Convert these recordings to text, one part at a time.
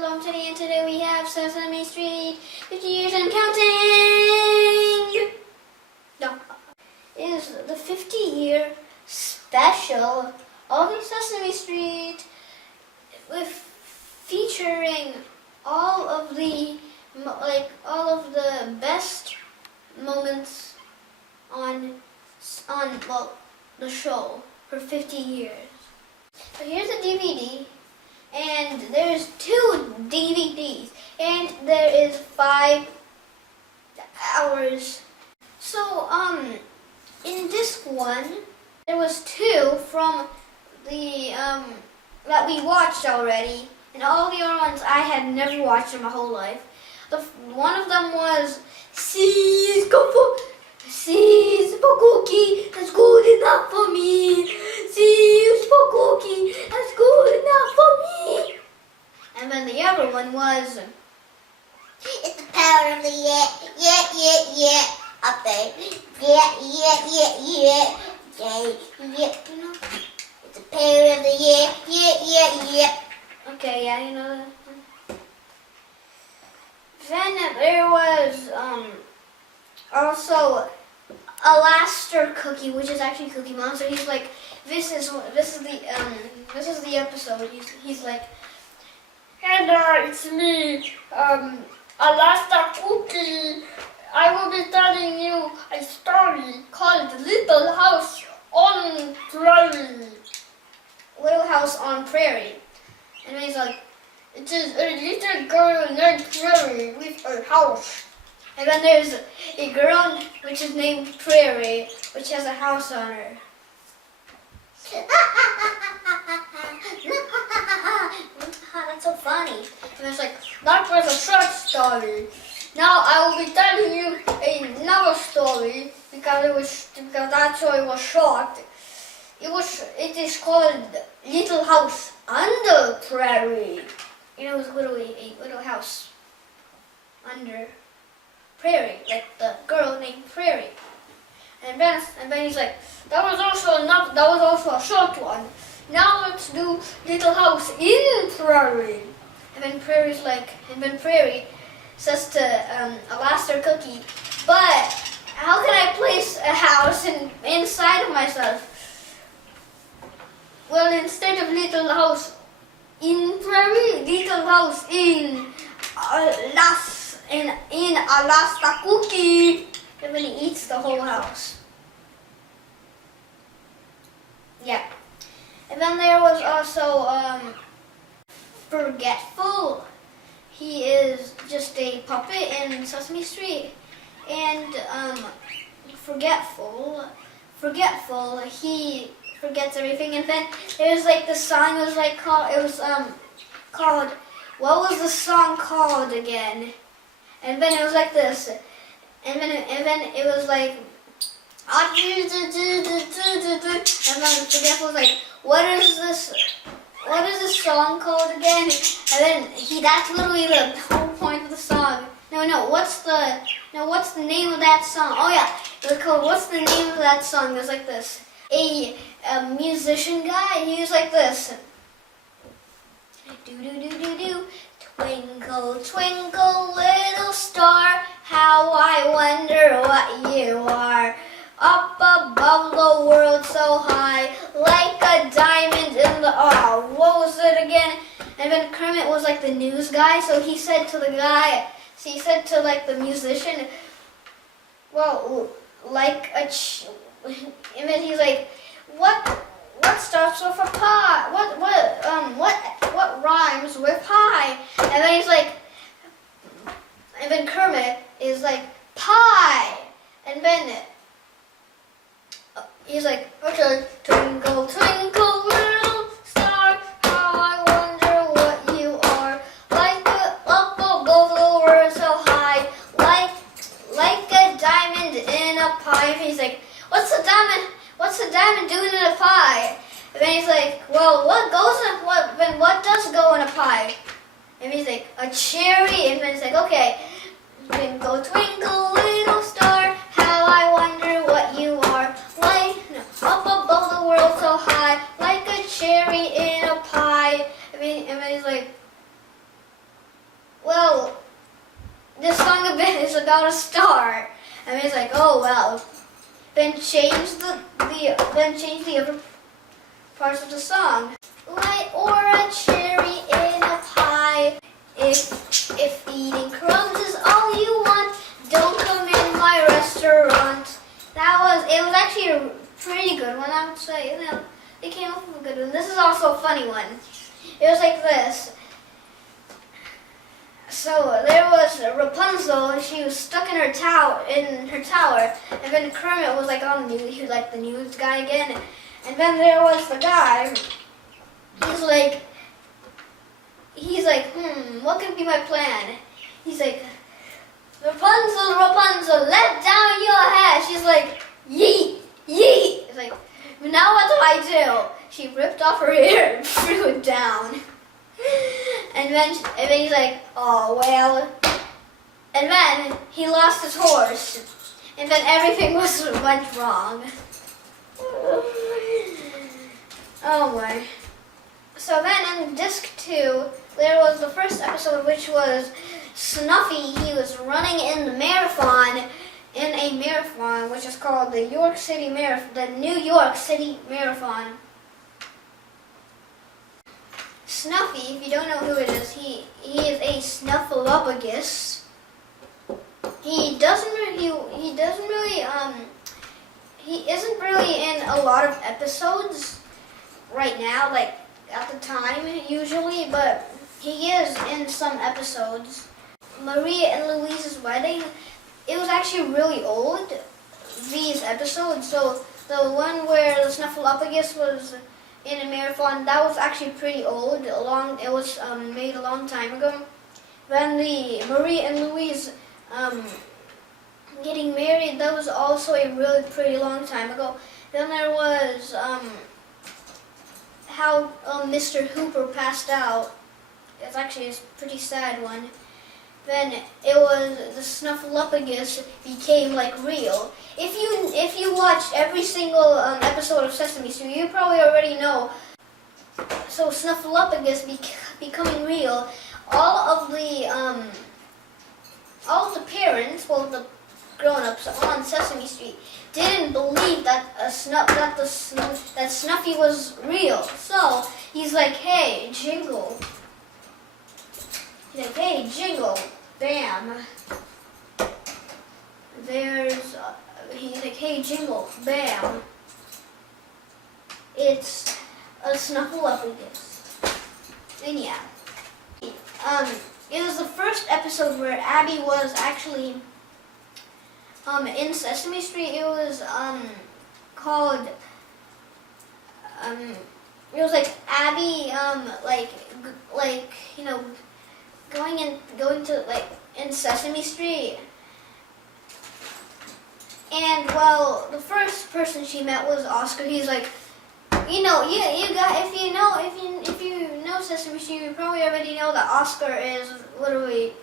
Today and today we have Sesame Street 50 years and counting! No, it is the 50-year special of Sesame Street with featuring all of the best moments on the show for 50 years. So here's a DVD. And there's 2 DVDs, and there is 5 hours. So, in this one, there was 2 from the, that we watched already, and all the other ones I had never watched in my whole life. One of them was Spooky, that's good enough for me. Spooky, that's good enough for me. And then the other one was, it's the power of the yeah, up there, yeah, you know, it's the power of the yeah. Okay, yeah, you know that. Then there was also Alastair Cookie, which is actually Cookie Monster. He's like, this is the episode. He's like, "Hey there, it's me, Alastair Cookie. I will be telling you a story called Little House on Prairie." Little House on Prairie. And he's like, "It is a little girl named Prairie with a house." and then there's a girl which is named Prairie, which has a house on her. That's so funny. And it's like, That was a short story. Now I will be telling you another story because that story was short. It is called Little House Under Prairie. you know, it was literally a little house under Prairie, like the girl named Prairie. And then he's like, That was also a short one. Now let's do Little House in Prairie. and then Prairie's like, and then Prairie says to Alastair Cookie, but how can I place a house inside of myself? Well, instead of Little House in Prairie, Little House in Alaska Cookie. And then he eats the whole house. Yeah. And then there was also Forgetful. He is just a puppet in Sesame Street. And Forgetful, he forgets everything. And then there's like the song was like called, what was the song called again? And then it was like this. And then it was like, and then Forgetful was like, what is this song called again? And then that's literally the whole point of the song. No, what's the name of that song? Oh yeah, it was called, what's the name of that song? It was like this. A musician guy, he was like this. Do do do do do. Twinkle, twinkle, little star, how I wonder what you are. Up above the world so high, like a diamond in the... Oh, what was it again? And then Kermit was like the news guy, so he said to like the musician, well, like a... and then he's like, what starts with a pie? What rhymes with pie? And then he's like, and then Kermit is like, pie. And then he's like, Okay. twinkle, twinkle, little star, how I wonder what you are. Like up above the world so high, like a diamond in a pie. And he's like, what's the diamond doing in a pie? And then he's like, well, what does go in a pie? And he's like, a cherry. And then he's like, okay, twinkle, twinkle, little star, how I wonder what you are. Like up above the world so high, like a cherry in a pie. And then he's like, this song is about a star. And he's like, oh well. Then change the other parts of the song. Light or a cherry in a pie. If eating crumbs is all you want, don't come in my restaurant. It was actually a pretty good one, I would say. You know, they came up with a good one. This is also a funny one. It was like this. So there was Rapunzel, and she was stuck in her tower, and then Kermit was like on the news. He was like the news guy again, and then there was the guy. He's like, what could be my plan? He's like, Rapunzel, Rapunzel, let down your hair. She's like, yeet, yeet. It's like, now what do I do? She ripped off her hair and threw it down. And then he's like, oh well. And then he lost his horse. And then everything went wrong. Oh my. So then in disc 2, there was the first episode, which was Snuffy. He was running in a marathon, which is called the New York City Marathon. Snuffy, if you don't know who it is, he is a snuffleupagus. He isn't really in a lot of episodes right now, like at the time usually, but he is in some episodes. Maria and Louise's wedding, it was actually really old, these episodes. So the one where the snuffleupagus was in a marathon, that was actually pretty old. It was made a long time ago. Then the Maria and Louise getting married, that was also a really pretty long time ago. Then there was how Mr. Hooper passed out. It's actually a pretty sad one. Then it was the snuffleupagus became like real. If you watched every single episode of Sesame Street, you probably already know. So snuffleupagus becoming real, all of the parents, well, the grown-ups on Sesame Street didn't believe that Snuffy was real. So he's like, hey, Jingle. He's like, hey, Jingle, bam. He's like, hey, Jingle, bam. It's a snuffleupagus. And yeah. It was the first episode where Abby was actually in Sesame Street. It was called it was like Abby like you know going to like in Sesame Street. And well, the first person she met was Oscar. He's like, you know, if you know Sesame Street, you probably already know that Oscar is literally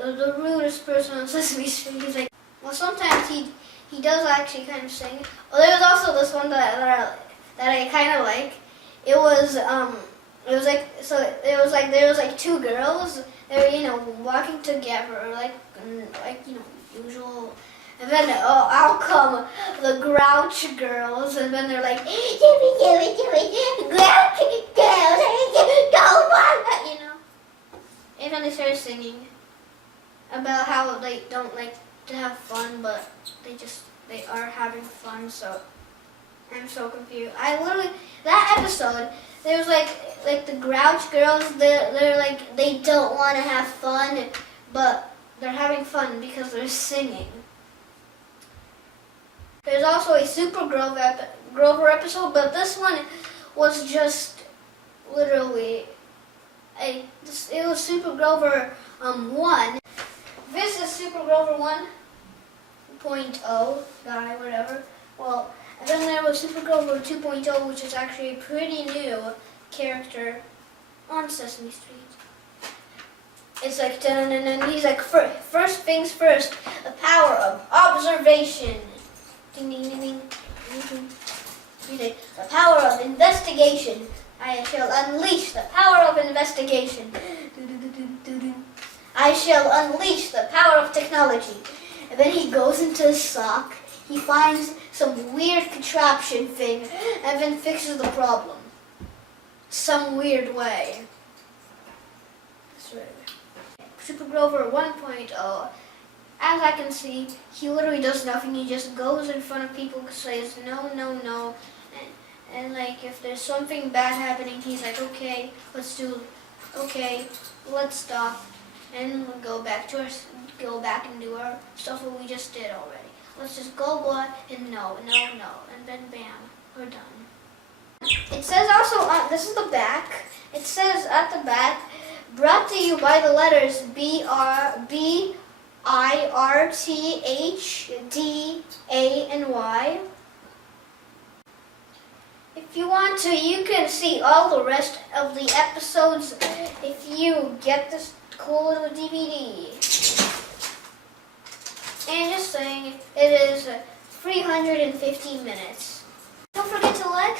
the rudest person on Sesame Street. He's like, well, sometimes he does actually kind of sing. Well, there was also this one that I kind of like. It was there was like two girls. They were walking together like usual. And then out come the Grouch Girls, and then they're like, Grouch Girls, don't want, And then they started singing about how they don't like to have fun, but they are having fun. So I'm so confused. That episode, there was like the Grouch Girls. They're like they don't want to have fun, but they're having fun because they're singing. There's also a Super Grover episode, but this one was just literally it was Super Grover 1. This is Super Grover 1.0 guy, whatever. Well, and then there was Super Grover 2.0, which is actually a pretty new character on Sesame Street. It's like dun, dun, dun, he's like first things first, the power of observation. Ding, ding, ding, ding, ding. He's like, the power of investigation. I shall unleash the power of investigation. I I shall unleash the power of technology. And then he goes into his sock, he finds some weird contraption thing, and then fixes the problem. Some weird way. That's right. Super Grover 1.0. As I can see, he literally does nothing. He just goes in front of people and says no, no, no. And like if there's something bad happening, he's like, okay, let's stop. And we'll go back and do our stuff that we just did already. Let's just go blah and no, no, no. And then bam, we're done. It says also, this is the back. It says at the back, brought to you by the letters B-I-R-T-H-D-A and Y. If you want to, you can see all the rest of the episodes if you get this cool little DVD. And just saying, it is 350 minutes. Don't forget to like,